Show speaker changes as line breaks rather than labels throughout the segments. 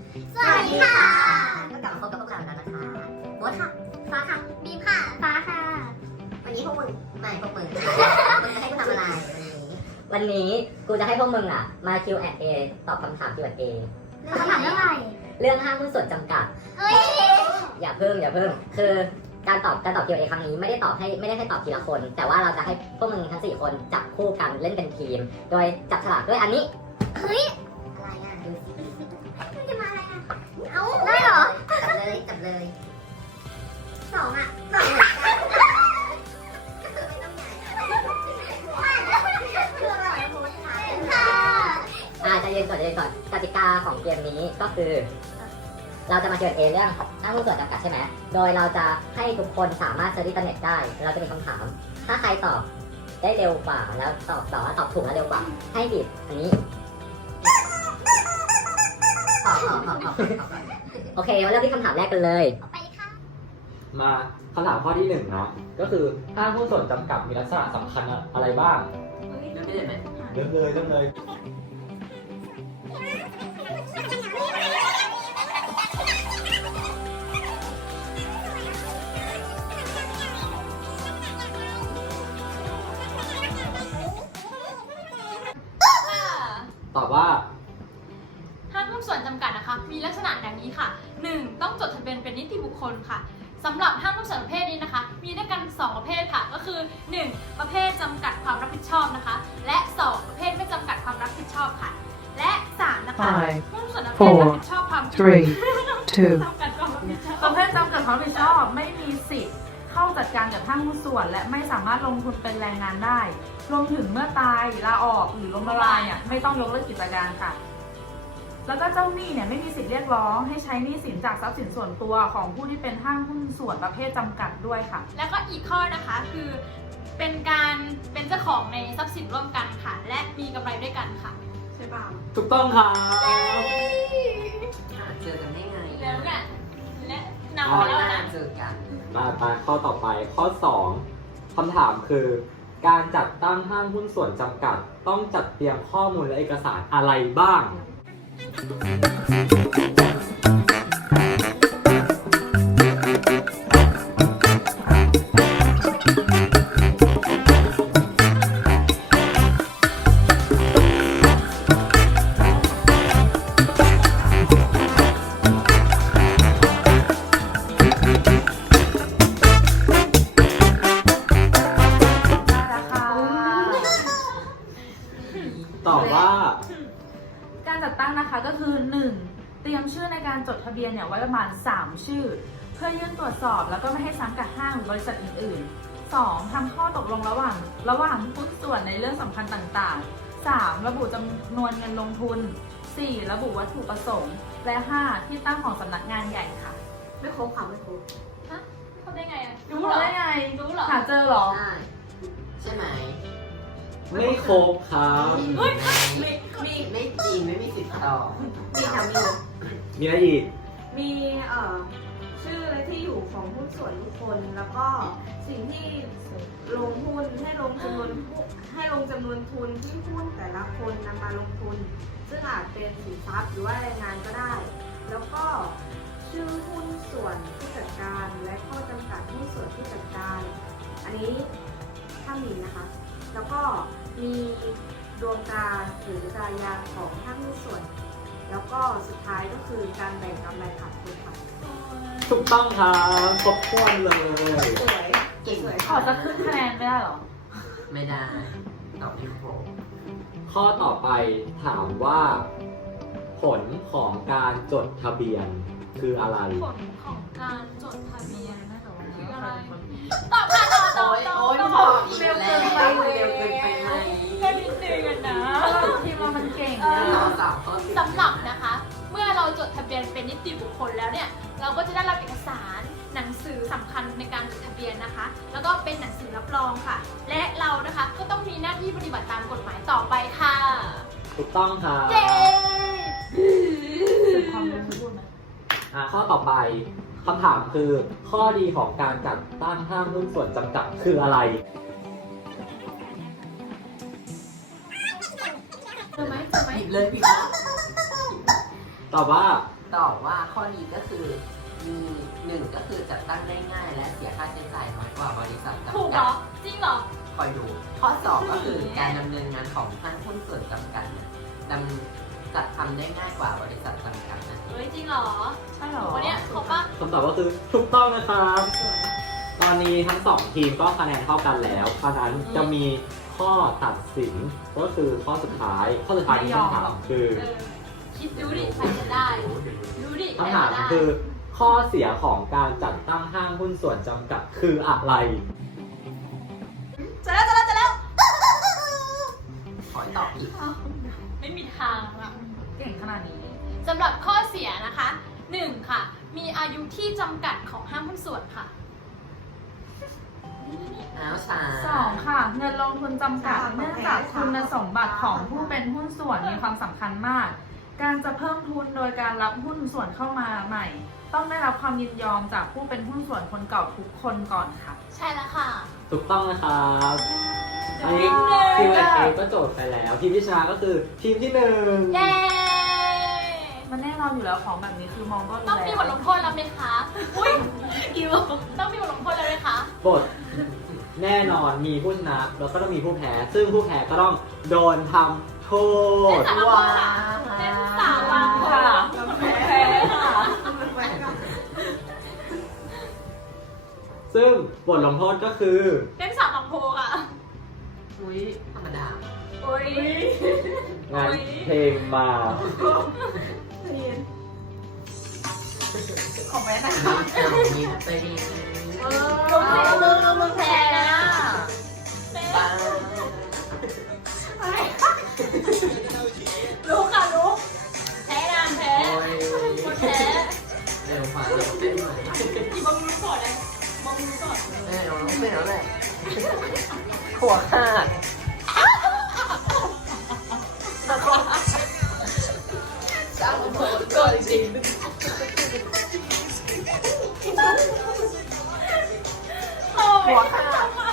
สวัสดีค่ะก็กลับมาพบกับพวกเราแล้วนะคะโบ๊ทค่ะฟ้าค่ะบีมค่ะฟ้าค่ะวันนี้พวกมึงไม่พวกมึงมึงจะให้กูทำอะไรวันนี้กูจะให้พวกมึงอ่ะมา Q&A ตอบคำถาม Q&A
คำถามเรื่องอะไร
เรื่องห้างหุ้นส่วนจำกัด
เฮ้ย
อย่าเพิ่งคือการตอบ Q&A ครั้งนี้ไม่ได้ให้ตอบทีละคน แต่ว่าเราจะให้พวกมึงทั้ง4คนจับคู่กันเล่นเป็นทีม โดยจับฉลากด้วยอันนี้
เฮ้ย
อะไรอ่ะดูสิ
มันจะมาอะไรอ่ะ เอาได้เหรอ
จับเลย
สองอ่ะ
ก็คือไม่ต้องใหญ่
คืออะไรโพสต์ค่ะ
ใจเย็นก่อนกติกาของเกมนี้ก็คือ เราจะมาQ&Aเรื่องห้างหุ้นส่วนจำกัดใช่ไหมโดยเราจะให้ทุกคนสามารถเซิร์ชอินเทอร์เน็ตได้เราจะมีคำถาม ถ้าใครตอบได้เร็วกว่าแล้วตอบถูกแล้วเร็วกว่า ให้บีบอันนี้ตอบโอเคมาเริ่มที่คำถามแรกกันเลย
เอาไปเลยค่ะ
มาคำถามข้อที่1เนาะก็คือห้างหุ้นส่วนจำกัดมีลักษณะสำคัญอะไรบ้างเริ่มเลยตอบว่า
ห้างหุ้นส่วนจำกัดนะคะมีลักษณะดังนี้ค่ะ 1. ต้องจดทะเบียนเป็นนิติบุคคลค่ะสำหรับห้างหุ้นส่วนประเภทนี้นะคะ มีด้วยกัน2ประเภทค่ะก็คือ 1. ประเภทจำกัดความรับผิดชอบนะคะและ 2. ประเภทไม่จำกัดความรับผิดชอบค่ะและ 3. นะคะ หุ้นส่วนประเภทรับผิดชอบความ
three, two,
จำกัดความรับผิดชอบ
ประเภทจำกัดความรับผิดชอบไม่มีสิทธิ์เข้าจัดการกับห้างหุ้นส่วน และไม่สามารถลงทุนเป็นแรงงานได้ รวมถึงเมื่อตายลาออกหรือล้มละลายเนี่ยไม่ต้องยกเลิกกิจการค่ะ แล้วก็เจ้าหนี้เนี่ยไม่มีสิทธิ์เรียกร้องให้ใช้หนี้สินจากทรัพย์สินส่วนตัวของผู้ที่เป็นห้างหุ้นส่วนประเภทจำกัดด้วยค่ะ
แล้วก็อีกข้อนะคะคือเป็นการเป็นเจ้าของในทรัพย์สินร่วมกันค่ะ และมีกำไรด้วยกันค่ะใช่ป่าว
ถูกต้องครับ
เจอกันได้ไง
แล้วเนี่ยและนำไปแล้วนะ
เจอกัน
มาข้อต่อไปข้อ2คำถามคือ การจัดตั้งห้างหุ้นส่วนจำกัดต้องจัดเตรียมข้อมูลและเอกสารอะไรบ้างตอบว่า
การจัดตั้งนะคะก็คือ 1. เตรียมชื่อในการจดทะเบียนเนี่ยไว้ประมาณ 3 ชื่อ เพื่อยื่นตรวจสอบแล้วก็ไม่ให้ซ้ำกับห้างหรือบริษัทอื่นๆ 2. ทำข้อตกลงระหว่างหุ้นส่วนในเรื่องสำคัญต่างๆ 3. ระบุจำนวนเงินลงทุน 4. ระบุวัตถุประสงค์ และ 5. ที่ตั้งของสำนักงานใหญ่ค่ะ
ไม่ครบค่ะไม่ครบ
ฮะเขาได้ไงอะ
รู้ได้ไง
รู้เหรอ
หาเจอเหรอ
ใช่ไหม
ไม่ครบครับ
ไม่จริงไม่มีสิทธิ์ต่อมีค่ะมี
มีอะไรอีก
มีชื่อและที่อยู่ของหุ้นส่วนทุกคน แล้วก็สิ่งที่ลงทุนให้ลงจำนวนทุนที่หุ้นแต่ละคนนำมาลงทุน ซึ่งอาจเป็นสินทรัพย์หรือว่าแรงงานก็ได้ แล้วก็ชื่อหุ้นส่วนผู้จัดการและข้อจำกัดหุ้นส่วนผู้จัดการ อันนี้ถ้ามีนะคะ แล้วก็มีดวงตาหรือตายาของห้างหุ้นส่วน แล้วก็สุดท้ายก็คือการแบ่งกำไรขาดทุนค่ะ
ถูกต้องครับครบถ้วนเลย
สวย
เก่ง
ขอจะขึ้นคะแนนไม่ได้เหรอ
ไม่ได้ตอบไม่ครบ
ข้อต่อไปถามว่า ผลของการจดทะเบียนคืออะไร
ผลของการจดทะเบียนคืออะไรตอบค่ะตอบ
เร็วเกินไปไหม
แค่นิดนึงอะนะ
ทีมเรามันเก่ง
สำหรับนะคะ เมื่อเราจดทะเบียนเป็นนิติบุคคลแล้วเนี่ยเราก็จะได้รับเอกสารหนังสือสำคัญในการจดทะเบียนนะคะ แล้วก็เป็นหนังสือรับรองค่ะ และเรานะคะก็ต้องมีหน้าที่ปฏิบัติตามกฎหมายต่อไปค่ะ
ถูกต้องครับ
เย้
ความรู้สึกพูดไหม
ข้อต่อไปคำถามคือ ข้อดีของการจัดตั้งห้างหุ้นส่วนจำกัดคืออะไร
เจอไหม
ผิดเลยผิด
ตอบว่า
ตอบว่าข้อดีก็คือมีหนึ่งก็คือจัดตั้งได้ง่าย และเสียค่าใช้จ่ายน้อยกว่าบริษัท
ถูก
จำ
เหร
กั
อ
ด
จริงเหรอ
คอยดู ข้อสองก็คือการดำเนินงานของห้างหุ้นส่วนจำกัดเนี่ยจัดทำได้ง่ายกว่าบริษัทจำกัดนะ
เฮ้ยจริงเหรอ
ใช่เหรอ
วันเนี้ยครบปะ
คำตอบก็คือถูกต้องนะครับ ตอนนี้ทั้งสองทีมก็คะแนนเท่ากันแล้วเพราะฉะนั้นจะมีข้อตัดสินก็คือข้อสุดท้ายที่คำถามคือ
เออคิดดูดิใครจะได้ดูดิใคร
คำ
จะ
ถาม
ได้
คือข้อเสียของการจัดตั้งห้างหุ้นส่วนจำกัดคืออะไร
เจอแล้ว
ขอตอบอีก
ไม่มีทางอะ
เก่งขนาดนี้
สำหรับข้อเสียนะคะ 1 ค่ะ มีอายุที่จำกัดของห้างหุ้นส่วนค่ะ
อ้าวชา
2 ค่ะ เงินลงทุนจำกัดเนื่องจากคุณสมบัติของผู้เป็นหุ้นส่วนมีความสำคัญมาก การจะเพิ่มทุนโดยการรับหุ้นส่วนเข้ามาใหม่ ต้องได้รับความยินยอมจากผู้เป็นหุ้นส่วนคนเก่าทุกคนก่อนค่ะ
ใช่แล้วค่ะ
ถูกต้องนะครับอันนี้ทีมแรกก็โจทย์ไปแล้ว ทีมที่ชนะก็คือทีมที่หนึ่ง
เย้
มันแน่นอนอยู่แล้วของแบบนี้คือมองก็รู้
ต้องมีบทล
แล้ว
งโทษแล้วไหมคะ อุ้ยอีวต้องมีบทลงโทษแล้วไหมคะ
บทแน่นอนมีผู้ชนะแล้วก็ต้องมีผู้แพ้ ซึ่งผู้แพ้ก็ต้องโดนทำโท
เล่น
ษ
สาววังค่ะเล่นสาววังค่ะ
แพ้ค่ะ
ซึ่งบทลงโทษก็คือ
เล่นสาวลำโพงอ่ะ
อุ้ยธรรมดา
อุ้ย
งานเพลงมา
ของแม่นะ
มีไปดี
มึงแพ้นะ
บ้า
รู้ค่ะรู้แพ้นางแพ้
โอ้ย
คนแพ้
เร็วกว่าเร็วเต้นหน่อย
อีบังรู้ก่อนเลยบังรู้ก่อน
เร็วเต้นแล้วแหละหัวขาดจ้างผมก่อนจริง
หัวค่ะ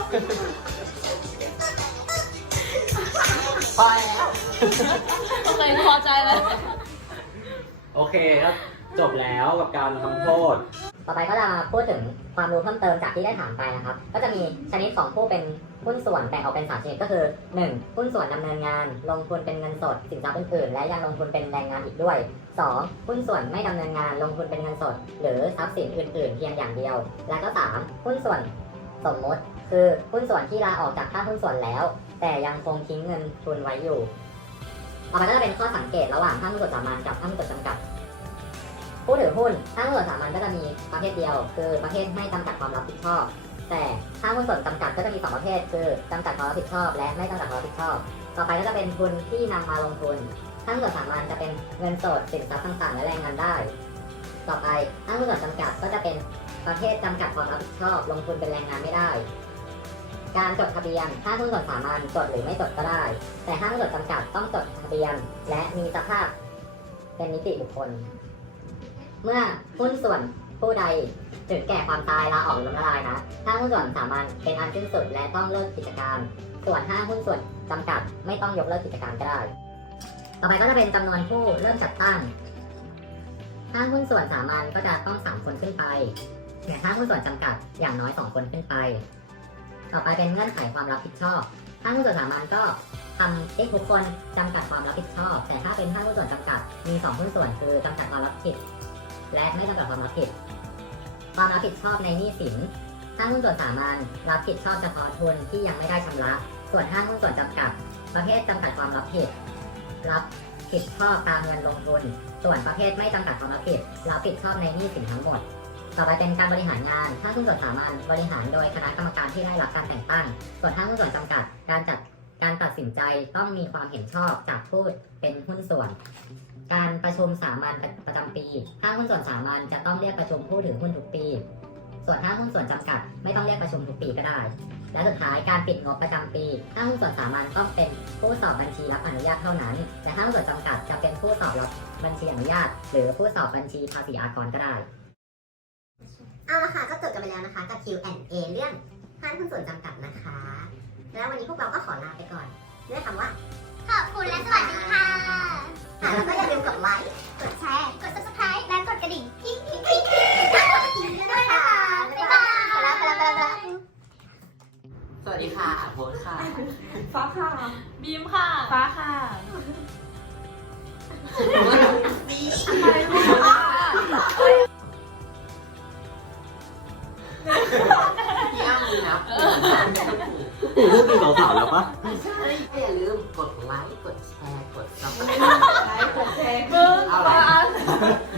ไปแล้ว
โอเคพอใจแล้ว
โอเคแล้วจบแล้วกับการทำโทษ
ต่อไปก็จะพูดถึงความรู้เพิ่มเติมจากที่ได้ถามไปนะครับ ก็จะมีชนิดของผู้เป็นหุ้นส่วนแบ่งออกเป็น3ชนิดก็คือ 1. หุ้นส่วนดำเนินงาน ลงทุนเป็นเงินสดสินทรัพย์อื่นๆและยังลงทุนเป็นแรงงานอีกด้วย 2. หุ้นส่วนไม่ดำเนินงานลงทุนเป็นเงินสด หรือทรัพย์สินอื่นๆเพียงอย่างเดียว และก็ 3. หุ้นส่วนสมมติ คือหุ้นส่วนที่ลาออกจากค่าหุ้นส่วนแล้ว แต่ยังคงทิ้งเงินทุนไว้อยู่ต่อไปก็จะเป็นข้อสังเกตระหว่างห้างหุ้นส่วนสามัญกับห้างหุ้นส่วนจำกัด ผู้ถือหุ้นห้างหุ้นส่วนสามัญก็จะมีประเภทเดียว คือประเภทไม่จำกัดความรับผิดชอบ แต่ห้างหุ้นส่วนจำกัดก็จะมี2ประเภท คือจำกัดความรับผิดชอบ และไม่จำกัดความรับผิดชอบ ต่อไปก็จะเป็นทุนที่นำมาลงทุนห้างหุ้นส่วนสามัญจะเป็นเงินสดสินทรัพย์ต่างๆและแรงงานได้ ต่อไปห้างหุ้นส่วนจำกัดก็จะเป็นประเภทจำกัดความรับผิดชอบ ลงทุนเป็นแรงงานไม่ได้ การจดทะเบียนห้างหุ้นส่วนสามัญจดหรือไม่จดก็ได้ แต่ห้างหุ้นส่วนจำกัดต้องจดทะเบียน และมีสภาพเป็นนิติบุคคล เมื่อหุ้นส่วนผู้ใดถึงแก่ความตายลาออกหรือล้มละลายนะห้างหุ้นส่วนสามัญเป็นอันสิ้นสุดและต้องเลิกกิจการ ส่วนห้างหุ้นส่วนจำกัดไม่ต้องยกเลิกกิจการก็ได้ ต่อไปก็จะเป็นจำนวนผู้เริ่มจัดตั้งห้างหุ้นส่วนสามัญก็จะต้อง3คนขึ้นไปแต่ห้างหุ้นส่วนจำกัดอย่างน้อย2คนขึ้นไป ต่อไปเป็นเงื่อนไขความรับผิดชอบห้างหุ้นส่วนสามัญก็ทำทุกคนจำกัดความรับผิดชอบ แต่ถ้าเป็นห้างหุ้นส่วนจำกัดมี2หุ้นส่วนคือจำกัดความรับผิดและไม่จำกัดความรับผิด ความรับผิดชอบในหนี้สินห้างหุ้นส่วนสามัญรับผิดชอบเฉพาะทุนที่ยังไม่ได้ชำระ ส่วนห้างหุ้นส่วนจำกัด ประเภทจำกัดความรับผิด รับผิดชอบตามเงินลงทุน ส่วนประเภทไม่จำกัดความรับผิดรับผิดชอบในหนี้สินทั้งหมด ต่อไปเป็นการบริหารงานห้างหุ้นส่วนสามัญบริหารโดยคณะกรรมการที่ได้รับการแต่งตั้ง ส่วนห้างหุ้นส่วนจำกัดการตัดสินใจต้องมีความเห็นชอบจากผู้เป็นหุ้นส่วน การประชุมสามัญประจำปีห้างหุ้นส่วนสามัญจะต้องเรียกประชุมผู้ถือหุ้นทุกปี ส่วนห้างหุ้นส่วนจำกัดไม่ต้องเรียกประชุมทุกปีก็ได้ และสุดท้ายการปิดงบประจำปีห้างหุ้นส่วนสามัญต้องเป็นผู้สอบบัญชีรับอนุญาตเท่านั้นแต่ห้างหุ้นส่วนจำกัดจะเป็นผู้สอบรับบัญชีอนุญาต หรือผู้สอบบัญชีภาษีอากรก็ได้
เอาละค่ะก็จบกันไปแล้วนะคะกับ Q&A เรื่องห้างหุ้นส่วนจำกัดนะคะ แล้ววันนี้พวกเราก็ขอลาไปก่อนด้วยคำว่าขอบคุณและสวัสดีค่ะแล้วก็อย่าลืมกดไลค์ กดแชร์ กด subscribe
สวัสดีค่ะโพสค่ะ
ฟ้าค่ะ
บีมค่ะ
ฟ้าค่ะ
นี่
อะไรพูดว่า
พี่อ้ำเลยนะ
ปู่พูดเป็นสาวๆแล้วปะ
ไม่ใช่ก็อย่าลืมกดไลค์ กดแชร์ กดซับสไคร
ไลฟ์กดแชร์
มึงฟ้า